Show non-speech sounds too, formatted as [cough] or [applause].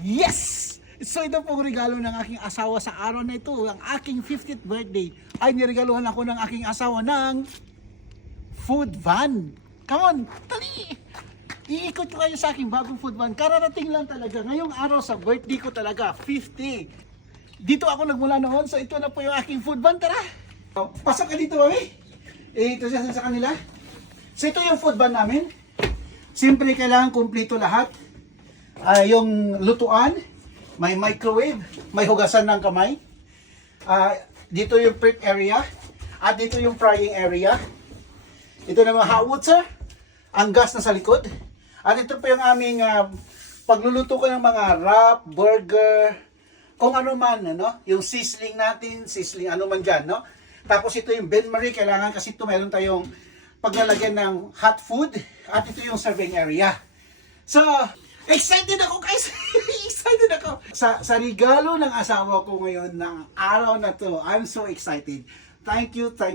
Yes! So ito pong regalo ng aking asawa sa araw na ito, ang aking 50th birthday, ay niregaluhan ako ng aking asawa ng food van. Come on, tali! Iikot ko kayo sa aking bagong food van. Kararating lang talaga. Ngayong araw sa birthday ko talaga, 50. Dito ako nagmula noon, so ito na po yung aking food van. Tara! Pasok ka dito, mami. Eh, ito siya sa kanila. So ito yung food van namin. Siyempre, kailangan kumpleto lahat. Ah, yung lutuan, may microwave, may hugasan ng kamay. Ah, dito yung prep area, at dito yung frying area. Ito naman hot water, ang gas na sa likod. At ito po yung aming ah, pagluluto ko ng mga wrap, burger, kung ano man, ano, yung sizzling natin, sizzling ano man dyan, no? Tapos ito yung Ben Marie, kailangan kasi ito meron tayong paglalagyan ng hot food, at ito yung serving area. So, excited ako guys! [laughs] excited ako! Sa, sa regalo ng asawa ko ngayon ng araw na to, I'm so excited. Thank you, thank